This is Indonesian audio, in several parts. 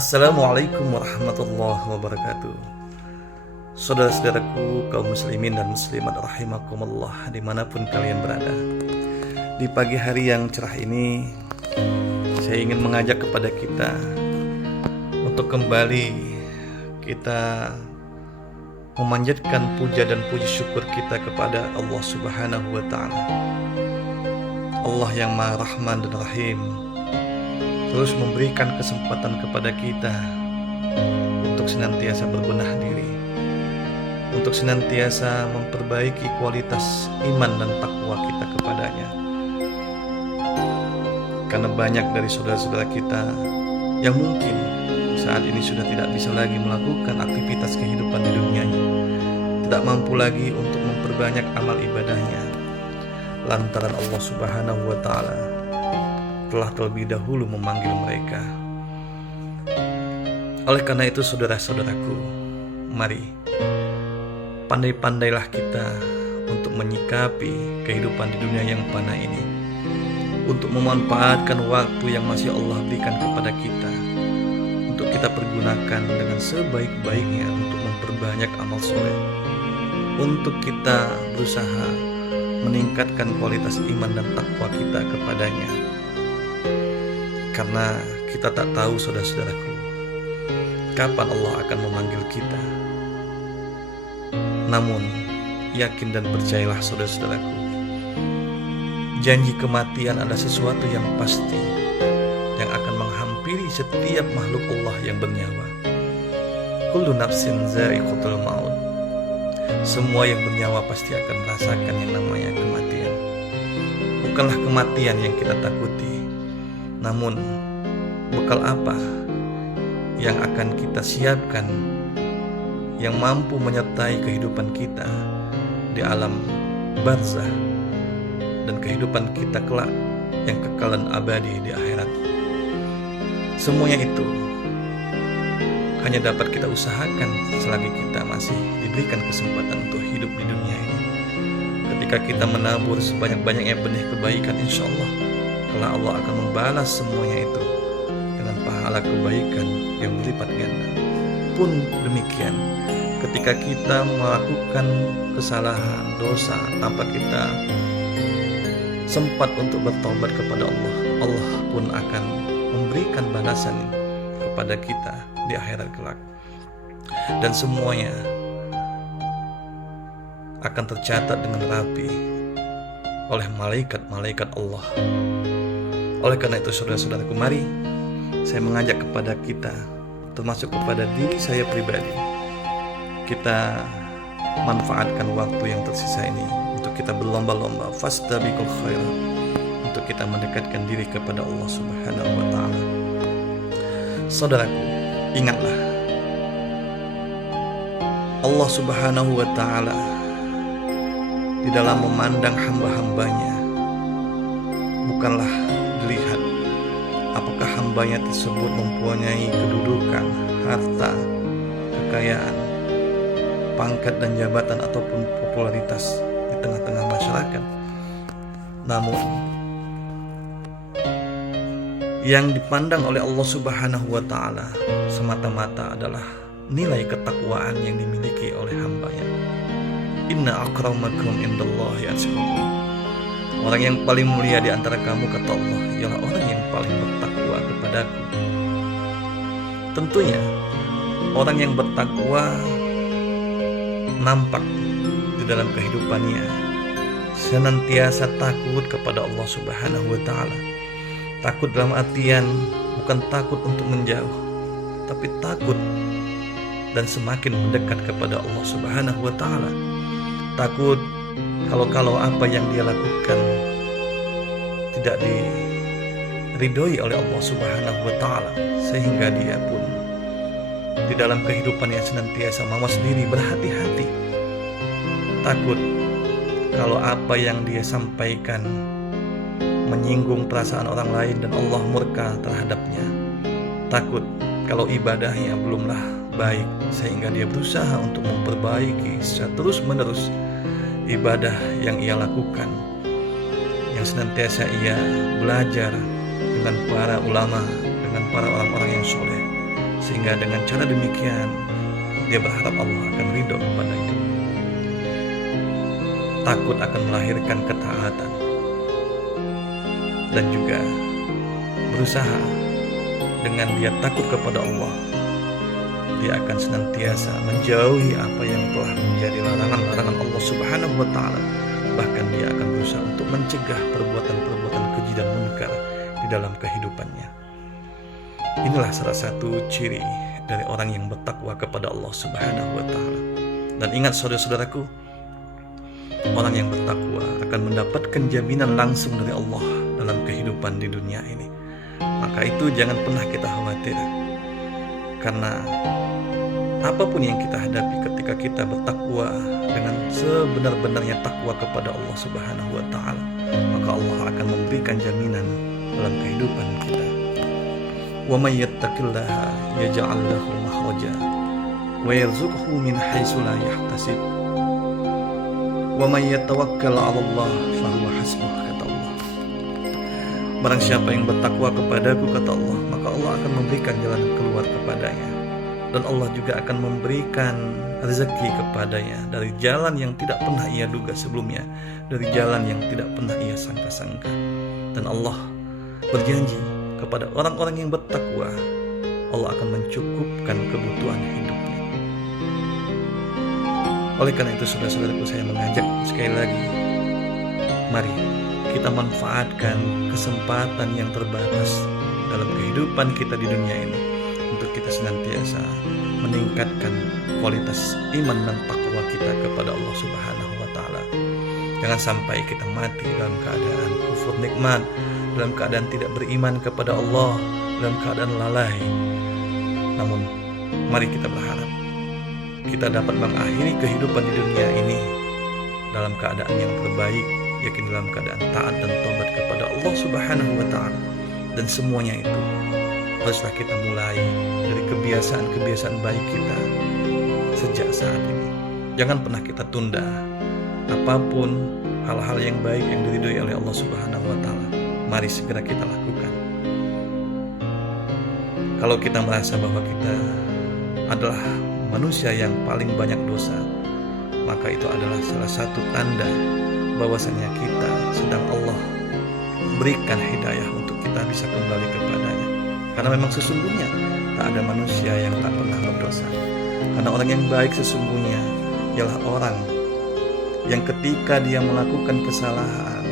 Assalamualaikum warahmatullahi wabarakatuh. Saudara-saudaraku kaum muslimin dan muslimat rahimakumullah dimanapun kalian berada. Di pagi hari yang cerah ini, saya ingin mengajak kepada kita untuk kembali kita memanjatkan puja dan puji syukur kita kepada Allah Subhanahu wa Ta'ala. Allah yang Maha Rahman dan Rahim terus memberikan kesempatan kepada kita untuk senantiasa berbenah diri, untuk senantiasa memperbaiki kualitas iman dan takwa kita kepadanya. Karena banyak dari saudara-saudara kita yang mungkin saat ini sudah tidak bisa lagi melakukan aktivitas kehidupan di dunianya, tidak mampu lagi untuk memperbanyak amal ibadahnya, lantaran Allah Subhanahu wa Ta'ala telah terlebih dahulu memanggil mereka. Oleh karena itu saudara-saudaraku, mari pandai-pandailah kita untuk menyikapi kehidupan di dunia yang fana ini, untuk memanfaatkan waktu yang masih Allah berikan kepada kita, untuk kita pergunakan dengan sebaik-baiknya untuk memperbanyak amal soleh, untuk kita berusaha meningkatkan kualitas iman dan takwa kita kepadanya. Karena kita tak tahu saudara-saudaraku, kapan Allah akan memanggil kita. Namun, yakin dan percayalah saudara-saudaraku, janji kematian adalah sesuatu yang pasti, yang akan menghampiri setiap makhluk Allah yang bernyawa. Kullu nafsin za'iqatul maut. Semua yang bernyawa pasti akan merasakan yang namanya kematian. Bukanlah kematian yang kita takuti, namun bekal apa yang akan kita siapkan yang mampu menyertai kehidupan kita di alam barzah dan kehidupan kita kelak yang kekal dan abadi di akhirat. Semuanya itu hanya dapat kita usahakan selagi kita masih diberikan kesempatan untuk hidup di dunia ini. Ketika kita menabur sebanyak-banyaknya benih kebaikan, insya Allah kelak Allah akan membalas semuanya itu dengan pahala kebaikan yang berlipat ganda. Pun demikian, ketika kita melakukan kesalahan, dosa tanpa kita sempat untuk bertobat kepada Allah, Allah pun akan memberikan balasan kepada kita di akhirat kelak. Dan semuanya akan tercatat dengan rapi oleh malaikat-malaikat Allah. Oleh karena itu saudara-saudaraku, mari saya mengajak kepada kita, termasuk kepada diri saya pribadi, kita manfaatkan waktu yang tersisa ini untuk kita berlomba-lomba fastabiqul khairat, untuk kita mendekatkan diri kepada Allah Subhanahu wa Ta'ala. Saudaraku, ingatlah, Allah Subhanahu wa Ta'ala di dalam memandang hamba-hambanya bukanlah dilihat apakah hambanya tersebut mempunyai kedudukan, harta, kekayaan, pangkat dan jabatan ataupun popularitas di tengah-tengah masyarakat. Namun yang dipandang oleh Allah Subhanahu wa Ta'ala semata-mata adalah nilai ketakwaan yang dimiliki oleh hambanya. Inna akramakum indallahi atqakum. Orang yang paling mulia di antara kamu, kata Allah, ialah orang yang paling bertakwa kepadaku. Tentunya orang yang bertakwa nampak di dalam kehidupannya senantiasa takut kepada Allah Subhanahu wa Ta'ala. Takut dalam artian bukan takut untuk menjauh, tapi takut dan semakin mendekat kepada Allah Subhanahu wa Ta'ala. Takut kalau apa yang dia lakukan tidak diridhoi oleh Allah Subhanahu wa Ta'ala, sehingga dia pun di dalam kehidupannya senantiasa mawas diri, berhati-hati. Takut kalau apa yang dia sampaikan menyinggung perasaan orang lain dan Allah murka terhadapnya. Takut kalau ibadahnya belumlah baik, sehingga dia berusaha untuk memperbaiki secara terus-menerus ibadah yang ia lakukan, yang senantiasa ia belajar dengan para ulama, dengan para orang-orang yang soleh, sehingga dengan cara demikian dia berharap Allah akan ridho kepadanya. Takut akan melahirkan ketaatan dan juga berusaha dengan dia takut kepada Allah, dia akan senantiasa menjauhi apa yang telah menjadi larangan-larangan Allah Subhanahu wa Ta'ala. Bahkan dia akan berusaha untuk mencegah perbuatan-perbuatan keji dan munkar di dalam kehidupannya. Inilah salah satu ciri dari orang yang bertakwa kepada Allah Subhanahu wa Ta'ala. Dan ingat saudara-saudaraku, orang yang bertakwa akan mendapatkan jaminan langsung dari Allah dalam kehidupan di dunia ini. Maka itu jangan pernah kita khawatir, karena apapun yang kita hadapi ketika kita bertakwa dengan sebenar-benarnya takwa kepada Allah Subhanahu wa Ta'ala, maka Allah akan memberikan jaminan dalam kehidupan kita. Wa may yattaqillaha yaj'al lahu makhraja wa yarzuqhu min haitsu la yahtasib wa may yatawakkal 'ala Allah fa huwa hasbuh, kata Allah. Barang siapa yang bertakwa kepadaku, kata Allah, maka Allah akan memberikan jalan keluar kepadanya, dan Allah juga akan memberikan rezeki kepadanya dari jalan yang tidak pernah ia duga sebelumnya, dari jalan yang tidak pernah ia sangka-sangka. Dan Allah berjanji kepada orang-orang yang bertakwa, Allah akan mencukupkan kebutuhan hidupnya. Oleh karena itu, saudara-saudaraku, saya mengajak sekali lagi, mari kita manfaatkan kesempatan yang terbatas dalam kehidupan kita di dunia ini untuk kita senantiasa meningkatkan kualitas iman dan takwa kita kepada Allah Subhanahu wa Ta'ala. Jangan sampai kita mati dalam keadaan kufur nikmat, dalam keadaan tidak beriman kepada Allah, dalam keadaan lalai. Namun mari kita berharap kita dapat mengakhiri kehidupan di dunia ini dalam keadaan yang terbaik, yakin dalam keadaan taat dan tobat kepada Allah Subhanahu wa Ta'ala. Dan semuanya itu haruslah kita mulai dari kebiasaan-kebiasaan baik kita sejak saat ini. Jangan pernah kita tunda apapun hal-hal yang baik yang diridhoi oleh Allah Subhanahu wa Ta'ala. Mari segera kita lakukan. Kalau kita merasa bahwa kita adalah manusia yang paling banyak dosa, maka itu adalah salah satu tanda bahwasanya kita sedang Allah berikan hidayah untuk kita bisa kembali kepadanya. Karena memang sesungguhnya tak ada manusia yang tak pernah berdosa. Karena orang yang baik sesungguhnya ialah orang yang ketika dia melakukan kesalahan,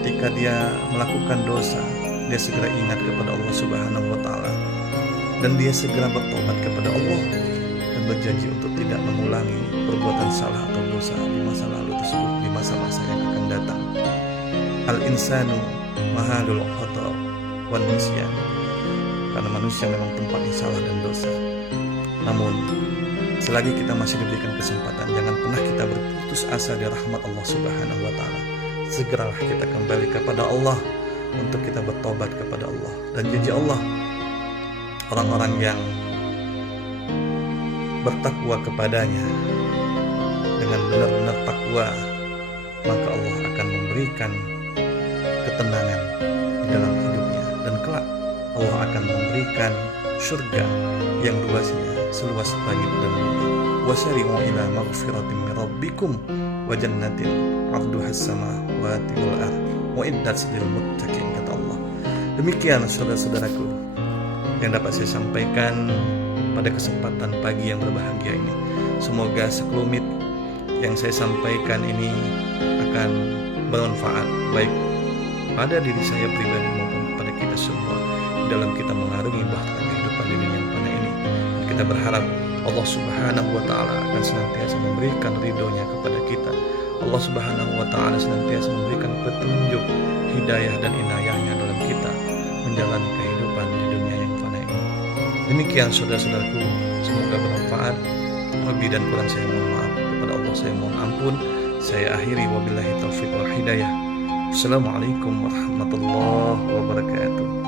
ketika dia melakukan dosa, dia segera ingat kepada Allah Subhanahu wa Ta'ala, dan dia segera bertobat kepada Allah dan berjanji untuk tidak mengulangi perbuatan salah atau dosa di masa lalu tersebut, di masa-masa yang akan datang. Al-insanu mahadul khata' wan nisyan. Karena manusia memang tempatnya salah dan dosa. Namun selagi kita masih diberikan kesempatan, jangan pernah kita berputus asa di rahmat Allah Subhanahu wa Ta'ala. Segeralah kita kembali kepada Allah untuk kita bertobat kepada Allah. Dan janji Allah, orang-orang yang bertakwa kepadanya dengan benar-benar takwa, maka Allah akan memberikan ketenangan di dalam hidupnya, dan kelak Allah akan memberikan surga yang luasnya seluas langit dan bumi. Wasari'u ila maghfiratin min rabbikum wa jannatin 'arduhas samawati wal ardh wa iddat lil muttaqin, kata Allah. Demikian saudara-saudaraku yang dapat saya sampaikan pada kesempatan pagi yang berbahagia ini. Semoga sekelumit yang saya sampaikan ini akan bermanfaat baik pada diri saya pribadi maupun kepada kita semua dalam kita mengarungi bahtera kehidupan di dunia yang fana ini. Dan kita berharap Allah Subhanahu wa Ta'ala akan senantiasa memberikan ridhonya kepada kita. Allah Subhanahu wa Ta'ala senantiasa memberikan petunjuk, hidayah dan inayahnya dalam kita menjalani kehidupan di dunia yang fana ini. Demikian saudara-saudaraku, semoga bermanfaat. Lebih dan kurang saya mohon maaf, kepada Allah saya mohon ampun. Saya akhiri, wabillahi taufiq wal hidayah. Assalamualaikum warahmatullahi wabarakatuh.